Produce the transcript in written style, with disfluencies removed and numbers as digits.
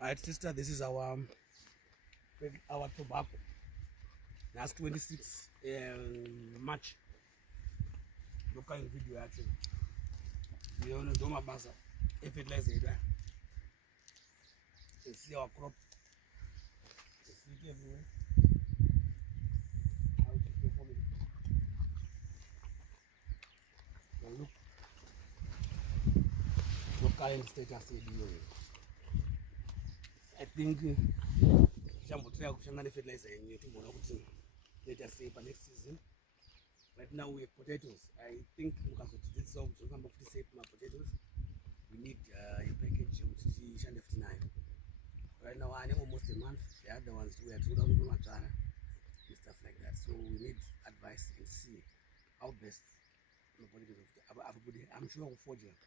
Alright, sister, this is our tobacco. That's 26 March. Look at the video actually. You know, do my basa. If it lets it, you see our crop. You see it everywhere. How it is performing. So look current status here. I think jambo try kushangana fertilizer yenye tumeona kuti let us say next season. Right now we have potatoes. I think mukazotidza kuti zvofamba kuti save my potatoes. We need a package which is shande 59. Right now I am almost a month. The other ones we are told on Machara and stuff like that. So we need advice and see how best the potatoes of everybody. I'm sure we'll forge it.